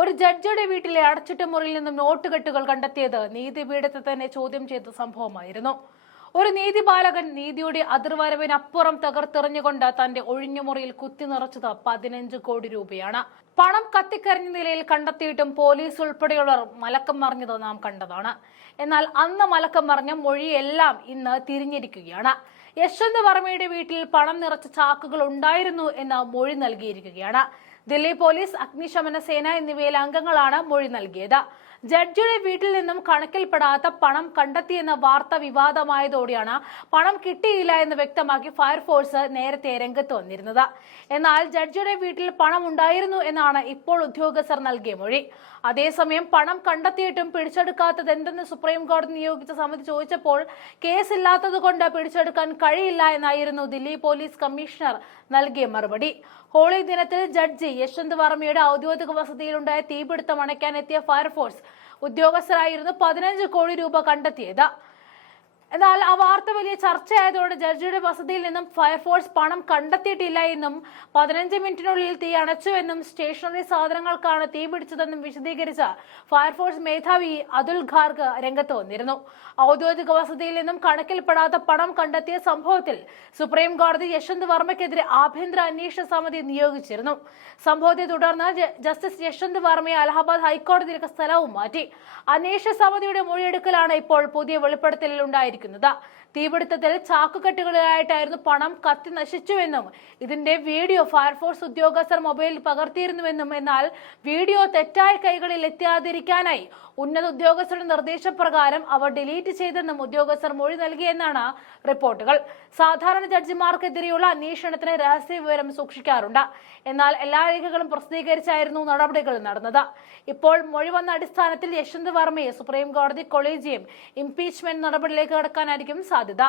ഒരു ജഡ്ജിയുടെ വീട്ടിലെ അടച്ചിട്ട മുറിയിൽ നിന്നും നോട്ടുകെട്ടുകൾ കണ്ടെത്തിയത് നീതിപീഠത്തെ തന്നെ ചോദ്യം ചെയ്ത സംഭവമായിരുന്നു. ഒരു നീതിപാലകൻ നീതിയുടെ അതിർവരവിനപ്പുറം തകർത്തെറിഞ്ഞുകൊണ്ട് തന്റെ ഒഴിഞ്ഞുമുറിയിൽ കുത്തി നിറച്ചത് 15 കോടി രൂപയാണ്. പണം കത്തിക്കരിഞ്ഞ നിലയിൽ കണ്ടെത്തിയിട്ടും പോലീസ് ഉൾപ്പെടെയുള്ളവർ മലക്കം മറിഞ്ഞത് നാം കണ്ടതാണ്. എന്നാൽ അന്ന് മലക്കം മറിഞ്ഞ മൊഴിയെല്ലാം ഇന്ന് തിരിഞ്ഞിരിക്കുകയാണ്. യശ്വന്ത് വർമ്മയുടെ വീട്ടിൽ പണം നിറച്ച ചാക്കുകൾ ഉണ്ടായിരുന്നു എന്ന മൊഴി നൽകിയിരിക്കുകയാണ്. ദില്ലി പോലീസ്, അഗ്നിശമന സേന എന്നിവയിലെ അംഗങ്ങളാണ് മൊഴി നൽകിയത്. ജഡ്ജിയുടെ വീട്ടിൽ നിന്നും കണക്കിൽപ്പെടാത്ത പണം കണ്ടെത്തിയെന്ന വാർത്ത വിവാദമായതോടെയാണ് പണം കിട്ടിയില്ല എന്ന് വ്യക്തമാക്കി ഫയർഫോഴ്സ് നേരത്തെ രംഗത്ത് വന്നിരുന്നത്. എന്നാൽ ജഡ്ജിയുടെ വീട്ടിൽ പണം ഉണ്ടായിരുന്നു എന്നാണ് ഇപ്പോൾ ഉദ്യോഗസ്ഥർ നൽകിയ മൊഴി. അതേസമയം പണം കണ്ടെത്തിയിട്ടും പിടിച്ചെടുക്കാത്തത് എന്തെന്ന് സുപ്രീം കോടതി നിയോഗിച്ച സമിതി ചോദിച്ചപ്പോൾ കേസില്ലാത്തതുകൊണ്ട് പിടിച്ചെടുക്കാൻ കഴിയില്ല എന്നായിരുന്നു ദില്ലി പോലീസ് കമ്മീഷണർ നൽകിയ മറുപടി. ഹോളി ദിനത്തിൽ ജഡ്ജി യശ്വന്ത് വർമ്മയുടെ ഔദ്യോഗിക വസതിയിലുണ്ടായ തീപിടുത്തം അണയ്ക്കാനെത്തിയ ഫയർഫോഴ്സ് ഉദ്യോഗസ്ഥരായിരുന്നു 15 കോടി രൂപ കണ്ടെത്തിയത്. എന്നാൽ ആ വാർത്ത വലിയ ചർച്ചയായതോടെ ജഡ്ജിയുടെ വസതിയിൽ നിന്നും ഫയർഫോഴ്സ് പണം കണ്ടെത്തിയിട്ടില്ല എന്നും 15 മിനിറ്റിനുള്ളിൽ തീ അണച്ചുവെന്നും സ്റ്റേഷനറി സാധനങ്ങൾക്കാണ് തീ പിടിച്ചതെന്നും വിശദീകരിച്ച ഫയർഫോഴ്സ് മേധാവി അതുൽ ഖാർഗ് രംഗത്ത് വന്നിരുന്നു. ഔദ്യോഗിക വസതിയിൽ നിന്നും കണക്കിൽപ്പെടാത്ത പണം കണ്ടെത്തിയ സംഭവത്തിൽ സുപ്രീം കോടതി യശ്വന്ത് വർമ്മയ്ക്കെതിരെ ആഭ്യന്തര അന്വേഷണ സമിതി നിയോഗിച്ചിരുന്നു. സംഭവത്തെ തുടർന്ന് ജസ്റ്റിസ് യശ്വന്ത് വർമ്മയെ അലഹബാദ് ഹൈക്കോടതിയിലേക്ക് സ്ഥലവും മാറ്റി. അന്വേഷണ സമിതിയുടെ മൊഴിയെടുക്കലാണ് ഇപ്പോൾ പുതിയ വെളിപ്പെടുത്തലിൽ ഉണ്ടായിരിക്കുന്നത്. തീപിടുത്തത്തിൽ ചാക്കുകെട്ടുകളിലായിട്ടായിരുന്നു പണം കത്തി നശിച്ചുവെന്നും ഇതിന്റെ വീഡിയോ ഫയർഫോഴ്സ് ഉദ്യോഗസ്ഥർ മൊബൈലിൽ പകർത്തിയിരുന്നുവെന്നും, എന്നാൽ വീഡിയോ തെറ്റായ കൈകളിൽ എത്താതിരിക്കാനായി ഉന്നത ഉദ്യോഗസ്ഥരുടെ നിർദ്ദേശപ്രകാരം അവർ ഡിലീറ്റ് ചെയ്തെന്നും ഉദ്യോഗസ്ഥർ മൊഴി നൽകിയെന്നാണ് റിപ്പോർട്ടുകൾ. സാധാരണ ജഡ്ജിമാർക്കെതിരെയുള്ള അന്വേഷണത്തിന് രഹസ്യ വിവരം സൂക്ഷിക്കാറുണ്ട്. എന്നാൽ എല്ലാ രേഖകളും പ്രസിദ്ധീകരിച്ചായിരുന്നു നടപടികൾ നടന്നത്. ഇപ്പോൾ മൊഴി വന്ന അടിസ്ഥാനത്തിൽ യശ്വന്ത് വർമ്മയെ സുപ്രീം കോടതി കൊളീജിയം ഇംപീച്ച്മെന്റ് നടപടിയിലേക്ക് കടക്കാനായിരിക്കും സാധ്യത.